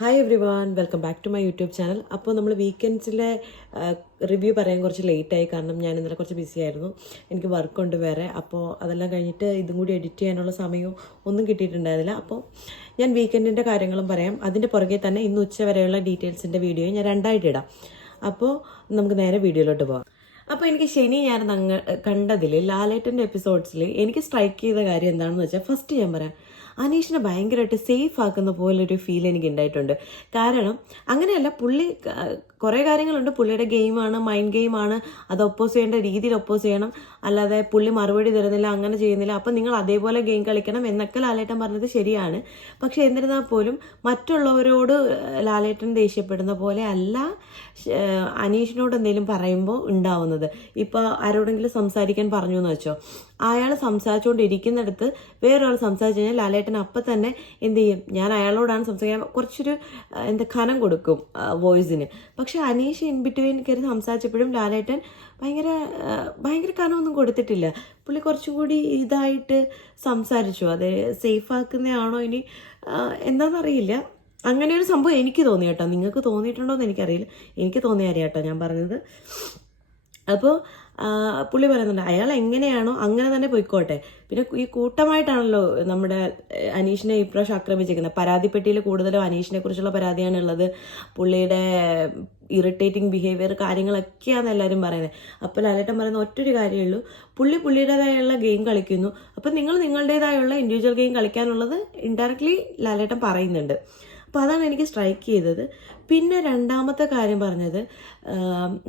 Hi everyone, welcome back to my YouTube channel. അപ്പോൾ നമ്മൾ വീക്കെൻഡ്സിലെ review പറയാൻ കുറച്ച് ലേറ്റായി, കാരണം ഞാൻ ഇന്നലെ കുറച്ച് ബിസി ആയിരുന്നു. എനിക്ക് വർക്കുണ്ട് വേറെ. അപ്പോൾ അതെല്ലാം കഴിഞ്ഞിട്ട് ഇതും കൂടി എഡിറ്റ് ചെയ്യാനുള്ള സമയവും ഒന്നും കിട്ടിയിട്ടുണ്ടായിരുന്നില്ല. അപ്പോൾ ഞാൻ വീക്കെൻഡിൻ്റെ കാര്യങ്ങളും പറയാം. അതിൻ്റെ പുറകെ തന്നെ ഇന്ന് ഉച്ച വരെയുള്ള ഡീറ്റെയിൽസിൻ്റെ വീഡിയോ ഞാൻ രണ്ടായിട്ടിടാം. അപ്പോൾ നമുക്ക് നേരെ വീഡിയോയിലോട്ട് പോകാം. അപ്പോൾ എനിക്ക് ശനി ഞാൻ കണ്ടതിൽ ലാലേട്ടൻ്റെ എപ്പിസോഡ്സിൽ എനിക്ക് സ്ട്രൈക്ക് ചെയ്ത കാര്യം എന്താണെന്ന് വെച്ചാൽ, ഫസ്റ്റ് ഞാൻ പറയാം, അനീഷിനെ ഭയങ്കരമായിട്ട് സേഫ് ആക്കുന്ന പോലൊരു ഫീൽ എനിക്ക് ഉണ്ടായിട്ടുണ്ട്. കാരണം അങ്ങനെയല്ല, പുള്ളി കുറേ കാര്യങ്ങളുണ്ട്. പുള്ളിയുടെ ഗെയിമാണ്, മൈൻഡ് ഗെയിമാണ്. അത് ഒപ്പോസ് ചെയ്യേണ്ട രീതിയിൽ ഒപ്പോസ് ചെയ്യണം. അല്ലാതെ പുള്ളി മറുപടി തരുന്നില്ല, അങ്ങനെ ചെയ്യുന്നില്ല, അപ്പം നിങ്ങൾ അതേപോലെ ഗെയിം കളിക്കണം എന്നൊക്കെ ലാലേട്ടൻ പറഞ്ഞത് ശരിയാണ്. പക്ഷേ എന്നിരുന്നാൽ പോലും മറ്റുള്ളവരോട് ലാലേട്ടൻ ദേഷ്യപ്പെടുന്ന പോലെ അല്ല അനീഷിനോട് എന്തെങ്കിലും പറയുമ്പോൾ ഉണ്ടാവുന്നത്. ഇപ്പോൾ ആരോടെങ്കിലും സംസാരിക്കാൻ പറഞ്ഞു എന്ന് വെച്ചോ, അയാൾ സംസാരിച്ചുകൊണ്ടിരിക്കുന്നിടത്ത് വേറൊരാൾ സംസാരിച്ചു കഴിഞ്ഞാൽ ലാലേട്ടൻ അപ്പം തന്നെ എന്ത് ചെയ്യും? ഞാൻ അയാളോടാണ് സംസാരിക്കാൻ കുറച്ചൊരു കനം കൊടുക്കും വോയിസിന്. പക്ഷെ അനീഷ് ഇൻ ബിറ്റ്വീൻ കയറി സംസാരിച്ചപ്പോഴും ലാലേട്ടൻ ഭയങ്കര കനമൊന്നും കൊടുത്തിട്ടില്ല. പുള്ളി കുറച്ചും കൂടി ഇതായിട്ട് സംസാരിച്ചു. അത് സേഫാക്കുന്നതാണോ ഇനി എന്താണെന്നറിയില്ല. അങ്ങനെ ഒരു സംഭവം എനിക്ക് തോന്നി കേട്ടോ. നിങ്ങൾക്ക് തോന്നിയിട്ടുണ്ടോ എന്ന് എനിക്കറിയില്ല. എനിക്ക് തോന്നിയ കാര്യം കേട്ടോ ഞാൻ പറഞ്ഞത്. അപ്പോൾ പുള്ളി പറയുന്നുണ്ട് അയാൾ എങ്ങനെയാണോ അങ്ങനെ തന്നെ പോയിക്കോട്ടെ. പിന്നെ ഈ കൂട്ടമായിട്ടാണല്ലോ നമ്മുടെ അനീഷിനെ ഇപ്രാവശ്യം ആക്രമിച്ചിരിക്കുന്നത്. പരാതിപ്പെട്ടിയിൽ കൂടുതലും അനീഷിനെ കുറിച്ചുള്ള പരാതിയാണുള്ളത്. പുള്ളിയുടെ ഇറിറ്റേറ്റിംഗ് ബിഹേവിയർ കാര്യങ്ങളൊക്കെയാണ് എല്ലാവരും പറയുന്നത്. അപ്പോൾ ലാലേട്ടൻ പറയുന്ന ഒറ്റൊരു കാര്യമേ ഉള്ളൂ, പുള്ളിയുടേതായുള്ള ഗെയിം കളിക്കുന്നു. അപ്പം നിങ്ങൾ നിങ്ങളുടേതായുള്ള ഇൻഡിവിജ്വൽ ഗെയിം കളിക്കാനുള്ളത് ഇൻഡയറക്ട്ലി ലാലേട്ടൻ പറയുന്നുണ്ട്. അപ്പോൾ അതാണ് എനിക്ക് സ്ട്രൈക്ക് ചെയ്തത്. പിന്നെ രണ്ടാമത്തെ കാര്യം പറഞ്ഞത്,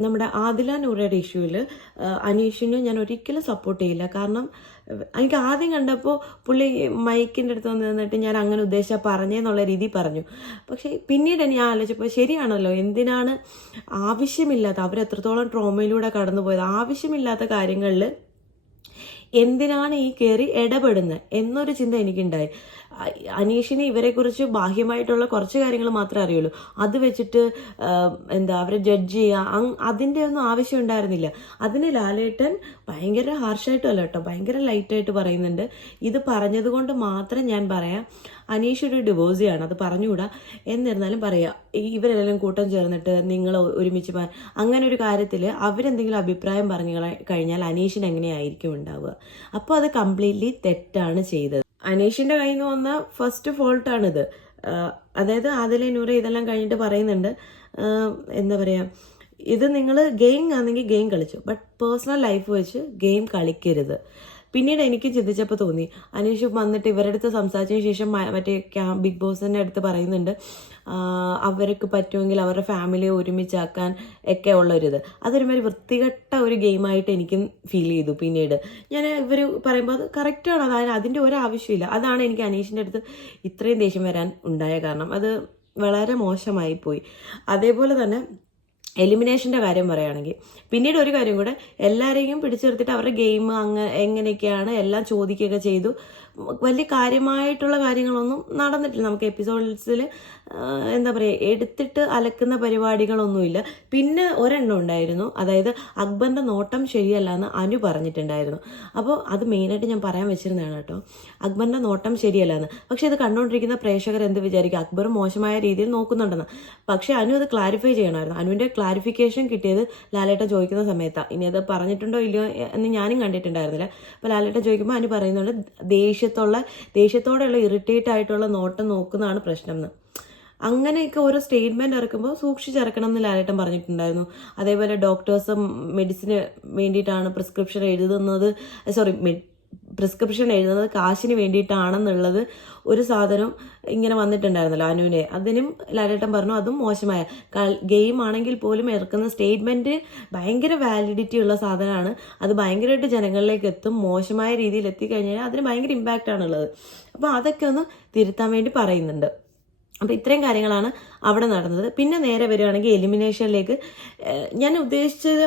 നമ്മുടെ ആദില നൂറയുടെ ഇഷ്യൂവിൽ അനീഷിനെ ഞാൻ ഒരിക്കലും സപ്പോർട്ട് ചെയ്യില്ല. കാരണം എനിക്ക് ആദ്യം കണ്ടപ്പോൾ പുള്ളി മൈക്കിൻ്റെ അടുത്ത് വന്ന് നിന്നിട്ട് ഞാൻ അങ്ങനെ ഉദ്ദേശിച്ചാൽ പറഞ്ഞെന്നുള്ള രീതി പറഞ്ഞു. പക്ഷേ പിന്നീട് ഞാൻ ആലോചിച്ചപ്പോൾ ശരിയാണല്ലോ, എന്തിനാണ് ആവശ്യമില്ലാത്ത, അവരെത്രത്തോളം ട്രോമയിലൂടെ കടന്നുപോയത്, ആവശ്യമില്ലാത്ത കാര്യങ്ങളിൽ എന്തിനാണ് ഈ കയറി ഇടപെടുന്നത് എന്നൊരു ചിന്ത എനിക്കുണ്ടായി. അനീഷിന് ഇവരെക്കുറിച്ച് ബാഹ്യമായിട്ടുള്ള കുറച്ച് കാര്യങ്ങൾ മാത്രമേ അറിയുള്ളൂ. അത് വെച്ചിട്ട് അവരെ ജഡ്ജ് ചെയ്യുക, അതിൻ്റെ ഒന്നും ആവശ്യം ഉണ്ടായിരുന്നില്ല. അതിന് ലാലേട്ടൻ ഭയങ്കര ഹാർഷായിട്ടും അല്ല കേട്ടോ, ഭയങ്കര ലൈറ്റായിട്ട് പറയുന്നുണ്ട്. ഇത് പറഞ്ഞതുകൊണ്ട് മാത്രം ഞാൻ പറയാം, അനീഷ് ഒരു ഡിവോഴ്സിയാണ്, അത് പറഞ്ഞുകൂടാ. എന്നിരുന്നാലും പറയാം, ഇവരെല്ലാം കൂട്ടം ചേർന്നിട്ട് നിങ്ങൾ ഒരുമിച്ച് അങ്ങനെ ഒരു കാര്യത്തിൽ അവരെന്തെങ്കിലും അഭിപ്രായം പറഞ്ഞു കഴിഞ്ഞാൽ അനീഷിന് എങ്ങനെയായിരിക്കും ഉണ്ടാവുക? അപ്പോൾ അത് കംപ്ലീറ്റ്ലി തെറ്റാണ് ചെയ്തത്. അനീഷിൻ്റെ കയ്യിൽ നിന്ന് വന്ന ഫസ്റ്റ് ഫോൾട്ടാണിത്. അതായത് ആദില നൂറ ഇതെല്ലാം കഴിഞ്ഞിട്ട് പറയുന്നുണ്ട്, എന്താ പറയുക, ഇത് നിങ്ങൾ ഗെയിം ആണെങ്കിൽ ഗെയിം കളിച്ചു, ബട്ട് പേഴ്സണൽ ലൈഫ് വെച്ച് ഗെയിം കളിക്കരുത്. പിന്നീട് എനിക്ക് ചിന്തിച്ചപ്പോൾ തോന്നി, അനീഷ് വന്നിട്ട് ഇവരുടെ അടുത്ത് സംസാരിച്ചതിന് ശേഷം മറ്റേ ബിഗ് ബോസിൻ്റെ അടുത്ത് പറയുന്നുണ്ട് അവർക്ക് പറ്റുമെങ്കിൽ അവരുടെ ഫാമിലിയെ ഒരുമിച്ചാക്കാൻ ഒക്കെ ഉള്ളൊരിത്. അതൊരുമാതിരി വൃത്തികെട്ട ഒരു ഗെയിമായിട്ട് എനിക്കും ഫീൽ ചെയ്തു. പിന്നീട് ഞാൻ ഇവർ പറയുമ്പോൾ അത് കറക്റ്റാണ്, അതായത് അതിൻ്റെ ഒരാവശ്യമില്ല. അതാണ് എനിക്ക് അനീഷിൻ്റെ അടുത്ത് ഇത്രയും ദേഷ്യം വരാൻ ഉണ്ടായ കാരണം. അത് വളരെ മോശമായിപ്പോയി. അതേപോലെ തന്നെ എലിമിനേഷൻ്റെ കാര്യം പറയുകയാണെങ്കിൽ പിന്നീട് ഒരു കാര്യം കൂടെ, എല്ലാവരെയും പിടിച്ചു നിർത്തിയിട്ട് അവരുടെ ഗെയിം എങ്ങനെയൊക്കെയാണ് എല്ലാം ചോദിക്കുകയൊക്കെ ചെയ്തു. വലിയ കാര്യമായിട്ടുള്ള കാര്യങ്ങളൊന്നും നടന്നിട്ടില്ല. നമുക്ക് എപ്പിസോഡ്സിൽ എന്താ പറയുക, എടുത്തിട്ട് അലക്കുന്ന പരിപാടികളൊന്നുമില്ല. പിന്നെ ഒരെണ്ണം ഉണ്ടായിരുന്നു, അതായത് അക്ബറിൻ്റെ നോട്ടം ശരിയല്ല എന്ന് അനു പറഞ്ഞിട്ടുണ്ടായിരുന്നു. അപ്പോൾ അത് മെയിനായിട്ട് ഞാൻ പറയാൻ വെച്ചിരുന്നതാണ് കേട്ടോ, അക്ബറിൻ്റെ നോട്ടം ശരിയല്ല എന്ന്. പക്ഷേ ഇത് കണ്ടുകൊണ്ടിരിക്കുന്ന പ്രേക്ഷകർ എന്ത് വിചാരിക്കും, അക്ബർ മോശമായ രീതിയിൽ നോക്കുന്നുണ്ടെന്ന്. പക്ഷേ അനു അത് ക്ലാരിഫൈ ചെയ്യണമായിരുന്നു. അനുവിൻ്റെ ക്ലാരിഫിക്കേഷൻ കിട്ടിയത് ലാലേട്ടൻ ചോദിക്കുന്ന സമയത്താണ്. ഇനി അത് പറഞ്ഞിട്ടുണ്ടോ ഇല്ലയോ എന്ന് ഞാനും കണ്ടിട്ടുണ്ടായിരുന്നില്ല. അപ്പോൾ ലാലേട്ടൻ ചോദിക്കുമ്പോൾ അനു പറയുന്നുണ്ട് ദേഷ്യത്തോടെയുള്ള ഇറിറ്റേറ്റ് ആയിട്ടുള്ള നോട്ടം നോക്കുന്നതാണ് പ്രശ്നം എന്ന്. അങ്ങനെയൊക്കെ ഓരോ സ്റ്റേറ്റ്മെൻറ്റ് ഇറക്കുമ്പോൾ സൂക്ഷിച്ചിറക്കണം എന്ന് ലാലേട്ടൻ പറഞ്ഞിട്ടുണ്ടായിരുന്നു. അതേപോലെ ഡോക്ടേഴ്സ് മെഡിസിന് വേണ്ടിയിട്ടാണ് പ്രിസ്ക്രിപ്ഷൻ എഴുതുന്നത് കാശിന് വേണ്ടിയിട്ടാണെന്നുള്ളത് ഒരു സാധനം ഇങ്ങനെ വന്നിട്ടുണ്ടായിരുന്നല്ലോ അനുവിനെ. അതിനും ലാലേട്ടൻ പറഞ്ഞു അതും മോശമായ ഗെയിം ആണെങ്കിൽ പോലും ഇറക്കുന്ന സ്റ്റേറ്റ്മെൻറ്റ് ഭയങ്കര വാലിഡിറ്റി ഉള്ള സാധനമാണ്. അത് ഭയങ്കരമായിട്ട് ജനങ്ങളിലേക്ക് എത്തും. മോശമായ രീതിയിൽ എത്തിക്കഴിഞ്ഞാൽ അതിന് ഭയങ്കര ഇമ്പാക്റ്റ് ആണുള്ളത്. അപ്പോൾ അതൊക്കെ ഒന്ന് തിരുത്താൻ വേണ്ടി പറയുന്നുണ്ട്. അപ്പോൾ ഇത്രയും കാര്യങ്ങളാണ് അവിടെ നടന്നത്. പിന്നെ നേരെ വരികയാണെങ്കിൽ എലിമിനേഷനിലേക്ക് ഞാൻ ഉദ്ദേശിച്ചത്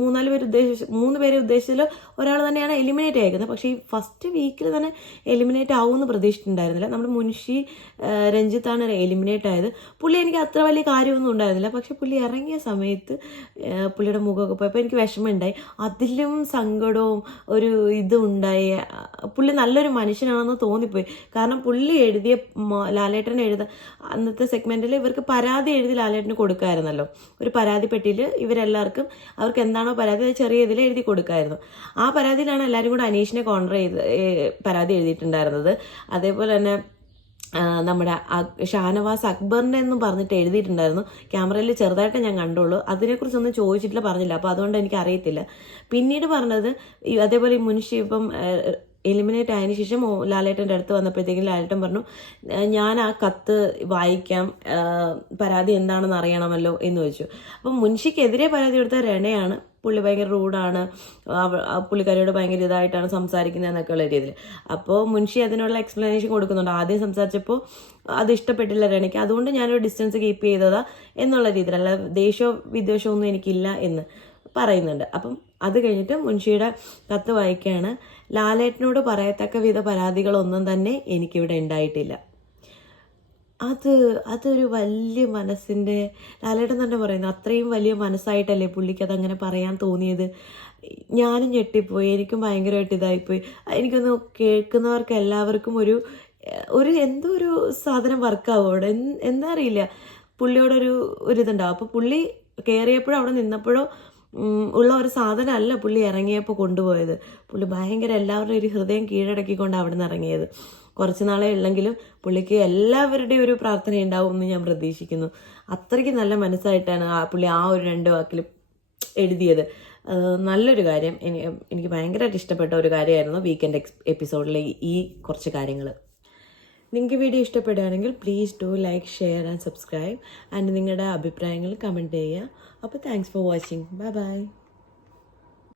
3 പേരെ ഉദ്ദേശിച്ചതിൽ ഒരാൾ തന്നെയാണ് എലിമിനേറ്റ് ആയിരിക്കുന്നത്. പക്ഷേ ഈ ഫസ്റ്റ് വീക്കിൽ തന്നെ എലിമിനേറ്റ് ആവുമെന്ന് പ്രതീക്ഷിച്ചിട്ടുണ്ടായിരുന്നില്ല. നമ്മുടെ മുൻഷി രഞ്ജിത്താണ് എലിമിനേറ്റ് ആയത്. പുള്ളി എനിക്ക് അത്ര വലിയ കാര്യമൊന്നും ഉണ്ടായിരുന്നില്ല. പക്ഷെ പുള്ളി ഇറങ്ങിയ സമയത്ത് പുള്ളിയുടെ മുഖമൊക്കെ പോയപ്പോൾ എനിക്ക് വിഷമമുണ്ടായി. അതിലും സങ്കടവും ഒരു ഇതും ഉണ്ടായി. പുള്ളി നല്ലൊരു മനുഷ്യനാണെന്ന് തോന്നിപ്പോയി. കാരണം പുള്ളി എഴുതിയ ലാലേട്ടൻ അന്നത്തെ സെഗ്മെൻറ്റിൽ ഇവർക്ക് പരാതി എഴുതി ലാലേട്ടന് കൊടുക്കാമായിരുന്നല്ലോ. ഒരു പരാതി പെട്ടിയിൽ ഇവരെല്ലാവർക്കും അവർക്ക് എന്താണോ പരാതി അത് ചെറിയ ഇതിൽ എഴുതി കൊടുക്കാമായിരുന്നു. ആ പരാതിയിലാണ് എല്ലാവരും കൂടെ അനീഷിനെ കോൺട്ര ചെയ്ത് പരാതി എഴുതിയിട്ടുണ്ടായിരുന്നത്. അതേപോലെ തന്നെ നമ്മുടെ ഷാനവാസ് അക്ബറിനെ എന്നും പറഞ്ഞിട്ട് എഴുതിയിട്ടുണ്ടായിരുന്നു. ക്യാമറയിൽ ചെറുതായിട്ട് ഞാൻ കണ്ടുള്ളൂ. അതിനെക്കുറിച്ചൊന്നും ചോദിച്ചിട്ടില്ല, പറഞ്ഞില്ല. അപ്പോൾ അതുകൊണ്ട് എനിക്ക് അറിയത്തില്ല. പിന്നീട് പറഞ്ഞത് അതേപോലെ ഈ മുൻഷി ഇപ്പം എലിമിനേറ്റ് ആയതിനു ശേഷം ലാലേട്ടൻ്റെ അടുത്ത് വന്നപ്പോഴത്തേക്കും ലാലേട്ടൻ പറഞ്ഞു, ഞാൻ ആ കത്ത് വായിക്കാം, പരാതി എന്താണെന്ന് അറിയണമല്ലോ എന്ന് വെച്ചു. അപ്പം മുൻഷിക്കെതിരെ പരാതി കൊടുത്ത രണയാണ്. പുള്ളി ഭയങ്കര റൂഡാണ്, പുള്ളിക്കാരിയോട് ഭയങ്കര ഇതായിട്ടാണ് സംസാരിക്കുന്നത് എന്നൊക്കെയുള്ള രീതിയിൽ. അപ്പോൾ മുൻഷി അതിനുള്ള എക്സ്പ്ലനേഷൻ കൊടുക്കുന്നുണ്ട്. ആദ്യം സംസാരിച്ചപ്പോൾ അത് ഇഷ്ടപ്പെട്ടില്ല രണയ്ക്ക്, അതുകൊണ്ട് ഞാനൊരു ഡിസ്റ്റൻസ് കീപ്പ് ചെയ്തതാ എന്നുള്ള രീതിയിൽ, അല്ല ദേഷ്യമോ വിദ്വേഷമോ ഒന്നും എനിക്കില്ല എന്ന് പറയുന്നുണ്ട്. അപ്പം അത് കഴിഞ്ഞിട്ട് മുൻഷിയുടെ കത്ത് വായിക്കുകയാണ്. ലാലേട്ടനോട് പറയത്തക്ക വിധ പരാതികളൊന്നും തന്നെ എനിക്കിവിടെ ഉണ്ടായിട്ടില്ല. അതൊരു വലിയ മനസ്സിൻ്റെ, ലാലേട്ടൻ തന്നെ പറയുന്നു, അത്രയും വലിയ മനസ്സായിട്ടല്ലേ പുള്ളിക്ക് അതങ്ങനെ പറയാൻ തോന്നിയത്. ഞാനും ഞെട്ടിപ്പോയി, എനിക്കും ഭയങ്കരമായിട്ട് ഇതായിപ്പോയി. എനിക്കൊന്ന് കേൾക്കുന്നവർക്ക് എല്ലാവർക്കും ഒരു എന്തോ ഒരു സാധനം വർക്കാവും അവിടെ, എന്താ അറിയില്ല, പുള്ളിയോടൊരു ഇതുണ്ടാവും. അപ്പോൾ പുള്ളി കയറിയപ്പോഴോ അവിടെ നിന്നപ്പോഴോ ഉള്ള ഒരു സാധനമല്ല പുള്ളി ഇറങ്ങിയപ്പോൾ കൊണ്ടുപോയത്. പുള്ളി ഭയങ്കര എല്ലാവരുടെയും ഒരു ഹൃദയം കീഴടക്കിക്കൊണ്ട് അവിടെ നിന്ന് ഇറങ്ങിയത്. കുറച്ച് നാളെ ഉള്ളെങ്കിലും പുള്ളിക്ക് എല്ലാവരുടെയും ഒരു പ്രാർത്ഥന ഉണ്ടാവും എന്ന് ഞാൻ പ്രതീക്ഷിക്കുന്നു. അത്രയ്ക്ക് നല്ല മനസ്സായിട്ടാണ് പുള്ളി ആ ഒരു 2 വാക്കിൽ എഴുതിയത്. നല്ലൊരു കാര്യം, എനിക്ക് ഭയങ്കരമായിട്ട് ഇഷ്ടപ്പെട്ട ഒരു കാര്യമായിരുന്നു വീക്കെൻഡ് എപ്പിസോഡിലെ ഈ കുറച്ച് കാര്യങ്ങൾ. നിങ്ങൾക്ക് വീഡിയോ ഇഷ്ടപ്പെടുകയാണെങ്കിൽ please do like, share and subscribe. And നിങ്ങളുടെ അഭിപ്രായങ്ങൾ കമൻറ്റ് ചെയ്യുക. അപ്പോൾ thanks for watching. Bye bye.